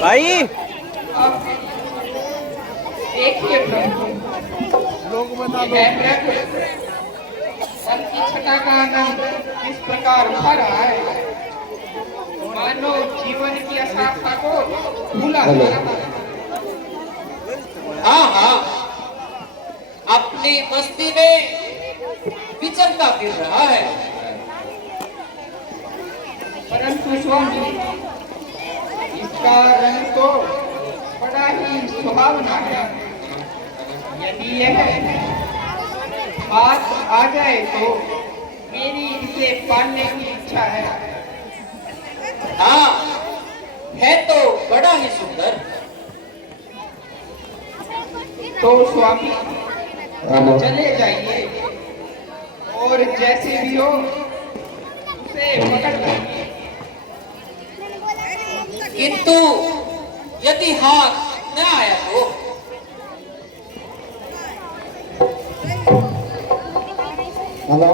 भाई अब देखिए प्रभु, यह नृत्य फल की छटा का आनंद किस प्रकार उठा रहा है, मानो जीवन की आशा को भूला जा रहा है। हाँ हाँ, अपनी मस्ती में विचरता फिर रहा है। परंतु स्वामी, इसका रंग तो बड़ा ही सुहावना है। यदि यह हाथ आ जाए तो मेरी इसे पालने की इच्छा है। हाँ, है तो बड़ा ही सुंदर। तो स्वामी चले जाइए और जैसे भी हो उसे पकड़ लीजिए। किंतु यदि हाथ न आया तो? हेलो,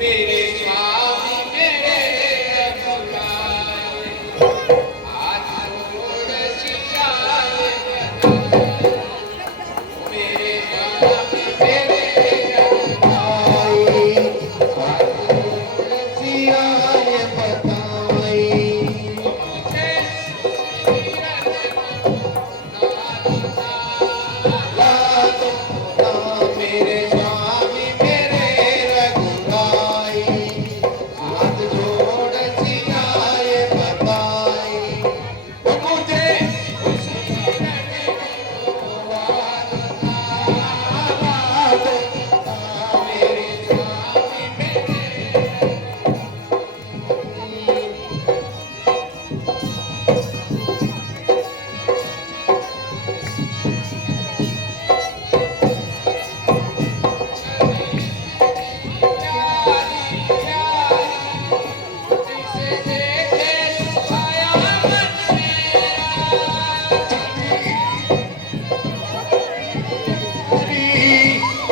मेरे स्वामी मेरे रघुराई, हाथ जोड़ सिजाए मेरे स्वामी मेरे आई हाथ जोड़ सियाए बताई। मेरे स्वामी मेरे रघुराई, हाथ जोड़ सियाए बताई। मुझे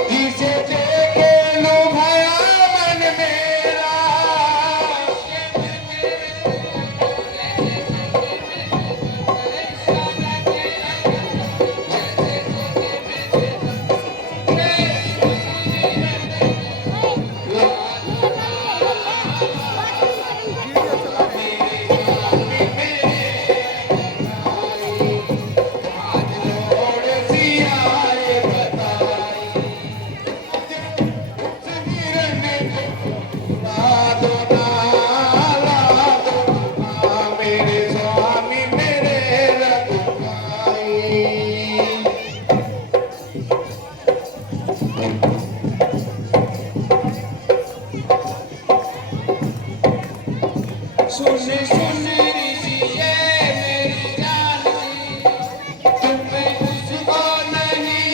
जिसे देखे लुभाया मन मेरा, जोड़ सियाए बताई। ला दो ना मेरे स्वामी मेरे रघुराई। सुन सुन ऋषि ये मेरी जान की, तुम उसको नहीं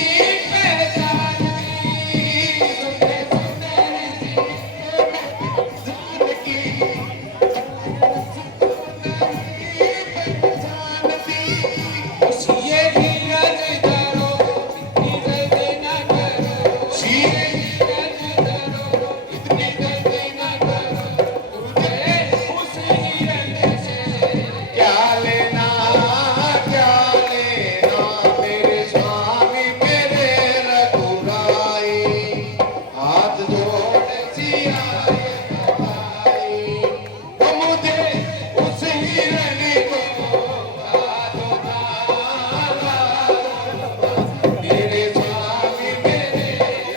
पहचानती। सुन सुन ऋषि ये धीरज धरो, धीरज न करो, धीरज धरो, इतनी जल्दी न करो, तुझे उस हिरन से क्या लेना मेरे स्वामी मेरे रघुराई, हाथ जोड़ सियाए बताई। वो मुझे उस हिरन को मेरे स्वामी मेरे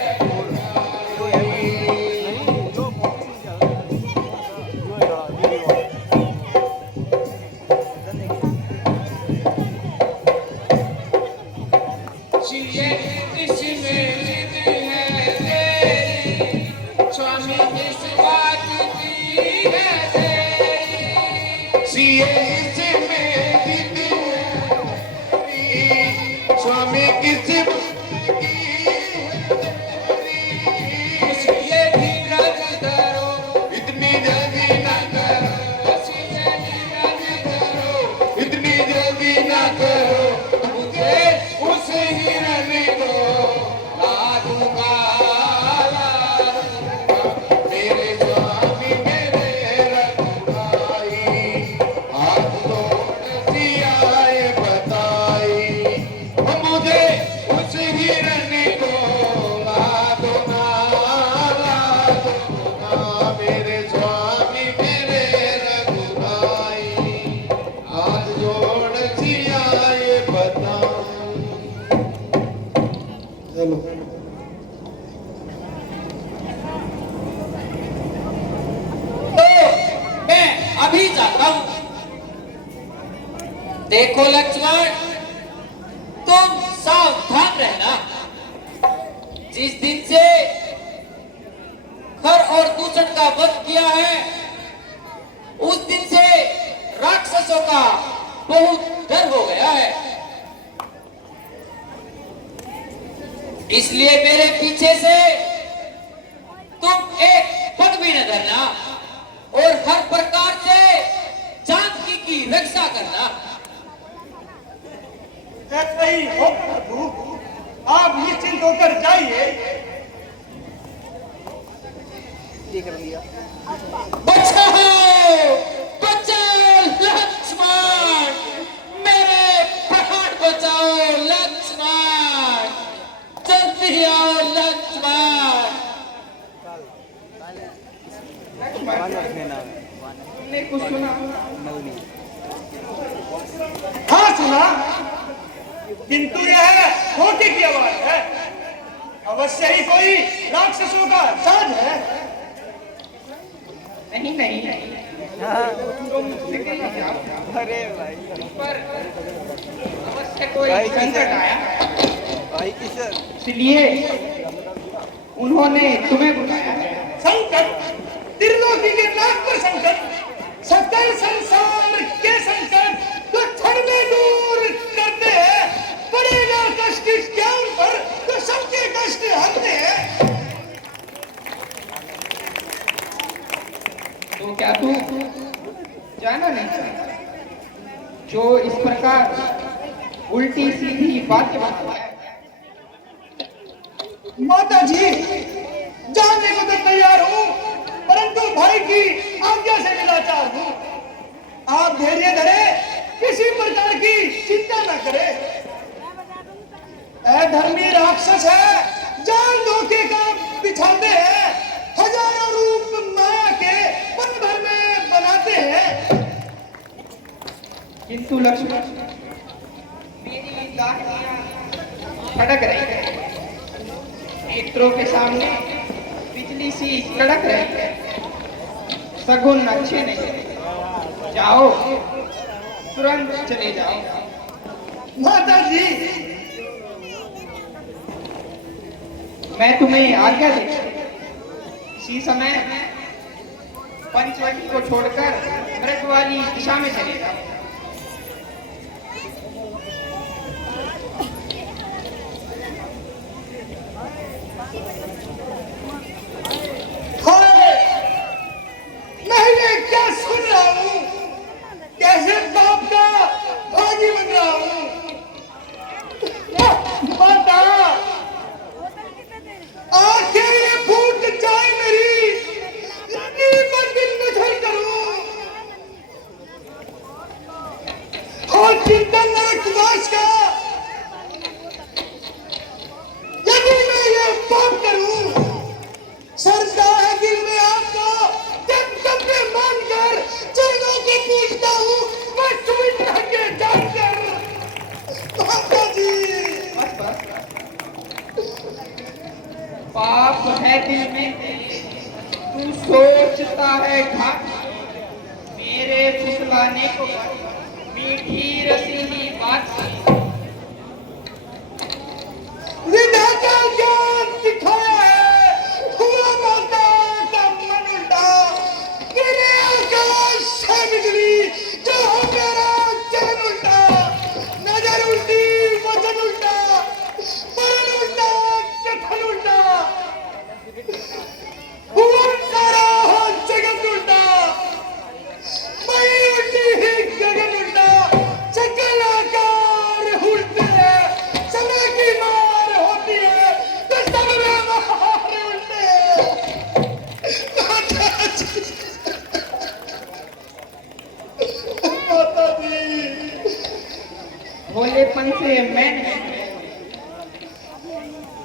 रघुराई। ये इसमें जिद है तेरी, स्वामी इस बात की है तेरी। सिए इसमें जिद है, स्वामी किस ये धीरज धरो, इतनी जल्दी न करो, ये धीरज धरो, इतनी जल्दी न करो, मुझे उस हिरन को ला दूंगा, ला दूंगा। मेरे स्वामी मेरे रघुराई, हाथ जोड़ सियाए चलो। तो मैं अभी जाता हूं। देखो लक्ष्मण, तुम सावधान रहना। जिस दिन से खर और दूषण का वध किया है, उस दिन से राक्षसों का बहुत डर हो गया है। इसलिए मेरे पीछे से तुम एक पग भी न धरना और हर प्रकार से जानकी की रक्षा करना। ऐसा ही हो प्रभु, आप निश्चिंत होकर जाइए। बचाओ, बचाओ लक्ष्मण, मेरे प्राण बचाओ लक्ष्मण, जल्दी आओ लक्ष्मण। तुमने कुछ सुना? हाँ सुना, किंतु यह खोटे की आवाज है। अवश्य ही कोई राक्षसों का साज है। नहीं नहीं तुम फिक्र मत जाओ। अरे भाई पर अवश्य कोई भाई संकट आया, भाई किशन इसलिए उन्होंने तुम्हें बुलाया है। संकट, त्रिलोकी के नाक पर संकट, सकल संसार के संकट तो क्षण में दूर करते हैं। पड़ेगा कष्ट क्या उन पर, तो सबके कष्ट हटते हैं। तो क्या तू जाना नहीं चाहता? जो इस प्रकार उल्टी सीधी बातें बताता है। माता जी, जानने को तो तैयार हूँ, परंतु भाई की आज्ञा से लाचार हूँ। आप धैर्य धरे, किसी प्रकार की चिंता न करें। अधर्मी राक्षस है, जान धोखे का बिछाते हैं, हजारों रूप माया के पल भर में बनाते हैं। किंतु लक्ष्मण, मेरी लाठियां खड़क रही है, नेत्रों के सामने बिजली सी कड़क रही है। सगुन अच्छे नहीं। जाओ, तुरंत चले जाओ। माता जी, मैं तुम्हें आज्ञा देता हूं, इसी समय पंचवटी को छोड़कर मृत वाली दिशा में चले जाओ। मैं क्या सुन रहा हूँ, कैसे बाप का भागी बन रहा हूँ। माता, आखिर ये फूट जाए मेरी, पर दिल निधन करूं और चिंतन नरकवास का यदि मैं ये पाप करूं, सरता है दिल में आपको कब्र मानकर चरणों को पूछता हूँ, मैं सुमित के जानकर। माता जी, पाप है दिल में, तू सोचता है घाट, मेरे फुसलाने को मीठी रसीली बात से। विधाता ज्ञान दिखाया है, हुआ माता का मन उल्टा, गिरे आकाश से बिजली, जो हो मेरा चैन उल्टा, नजर उल्टी, वचन उल्टा, मरण उल्टा, कथन उल्टा, हुआ सारा जगत उल्टा, मैं उल्टी ही गगन उल्टा, सकल आकार उल्टे हैं, समय की मार होती है, तो सब में मार उल्टे हैं। माता जी, भोलेपन से मैं नहीं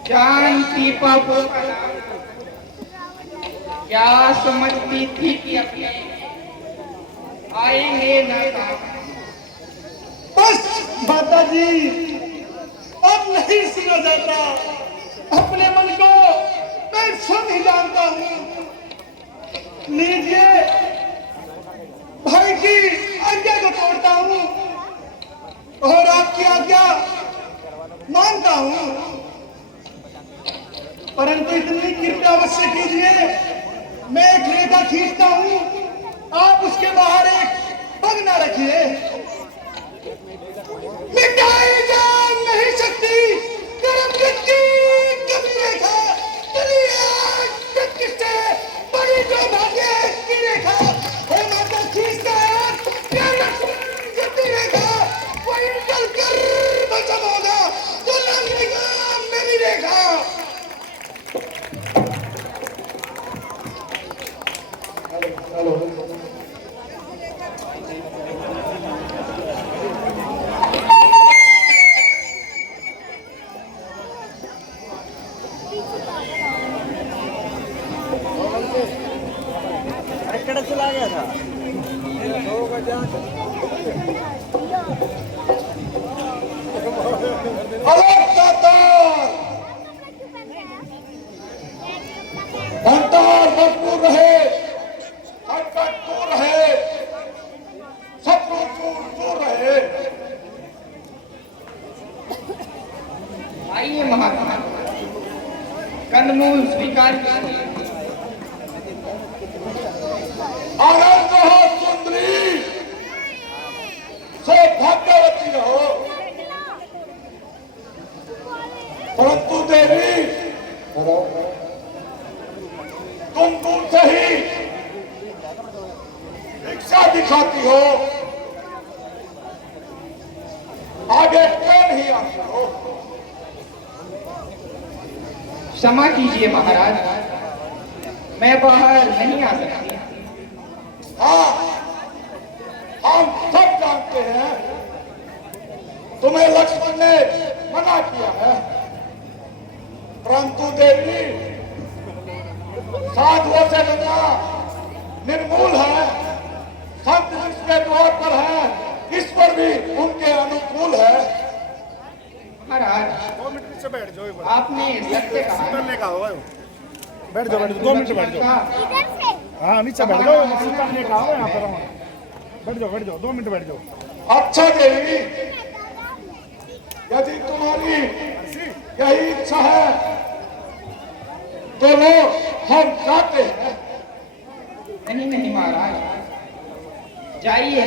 जानती पापों का नाम। क्या समझती थी कि अपने आएंगे ना काम। बस माता जी, अब नहीं सुना जाता, अपने मन को मैं स्वयं ही जानता हूँ। लीजिए, भाई की आज्ञा को तोड़ता हूँ और आपकी आज्ञा मानता हूँ, परंतु इतनी कृपया अवश्य कीजिए, मैं एक रेखा खींचता हूँ, आप उसके बाहर एक पग ना रखिए। मिटाई जा नहीं सकती कर्मकृत की कभी रेखा, किससे बड़ी जो भाग्य की रेखा, हे माता खींचता है गति रेखा, वही चल कर बचम होगा तो लगेगा मेरी रेखा। अकड़ चला गया था भंडार भरपूर रहे, संकट दूर रहे, शत्रु दूर रहे। आइए महात्मा, कंदमूल स्वीकार कीजिए। आनंद रहो सुंदरी, सौभाग्यवती रहो, परंतु देवी तुम दूर से ही भिक्षा दिखाती हो, आगे क्यों नहीं आती हो? क्षमा कीजिए महाराज, मैं बाहर नहीं आ सकती। हाँ, हम सब जानते हैं तुम्हें लक्ष्मण ने मना किया है, परंतु देवी साधुओं से डरना निर्मूल है, संत जिसके द्वार पर है ईश्वर भी उनके अनुकूल है। महाराज, 2 मिनट नीचे बैठ जाओ, आपने सत्य कहा। करने का होगा बैठ जाओ 2 मिनट बैठ जाओ। हाँ नीचे बैठ जाओ, करने का होगा यहाँ पर, बैठ जाओ 2 मिनट बैठ जाओ। अच्छा देवी, यदि तुम्हारी यही इच्छा है तो लो, हम जाते हैं। नहीं नहीं महाराज, जाइए।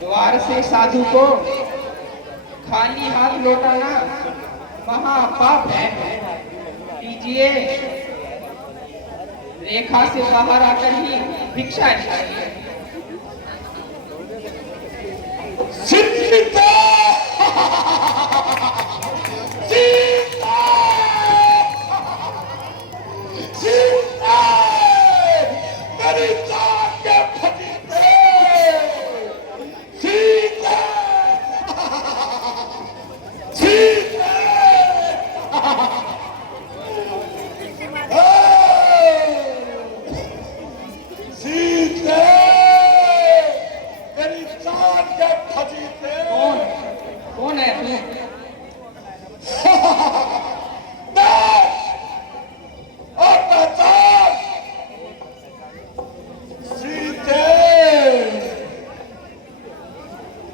द्वार से साधु को खाली हाथ लौटाना महापाप है। कीजिए, रेखा से बाहर आकर ही भिक्षा चाहिए। सीता सीता सीता मेरी जान के फकीरे सीता सीता सीता मेरी जान के फकीरे। कौन है तू?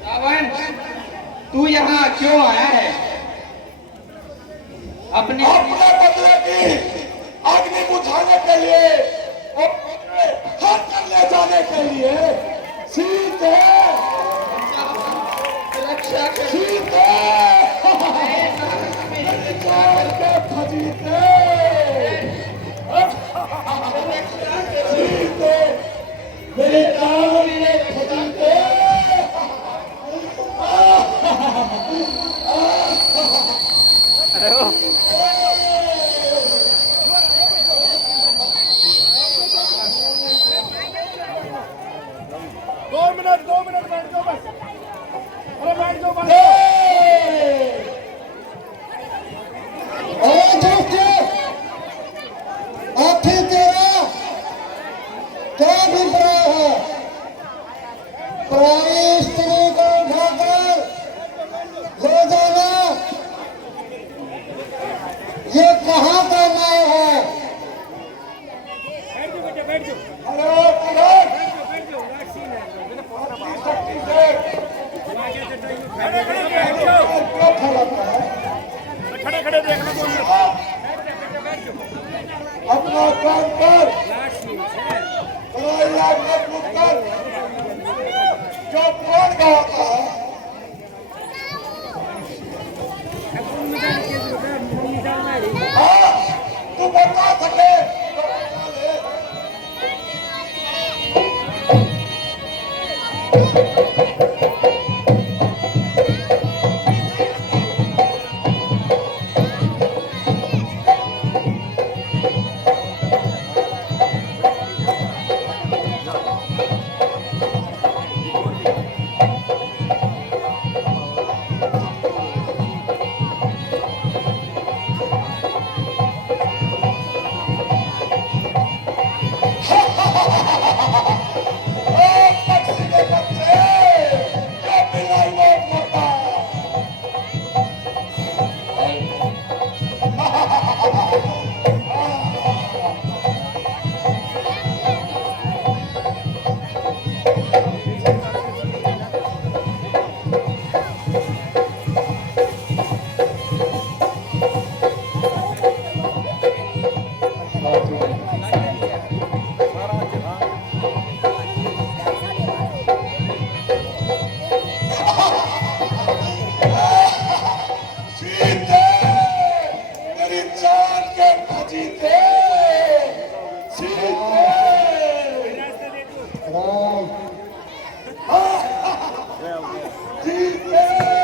रावण, तू यहाँ क्यों आया है? अपने बदले की अग्नि बुझाने के लिए और हाथ कर ले जाने के लिए। सीते रक्षा कर। सीते जान के फजीते सीते मेरी जान के फजीते। दो मिनट बैठ जाओ बस, अरे बैठ जाओ बस। आखिर तेरा क्या अभिप्राय है? पराई स्त्री को उठाकर ले जाना क्यों फैलाता है? खड़े खड़े देखना तो अपना काम कर, बड़ा इलाज मत कर, जो कौन का होता है हाँ, तू बता सके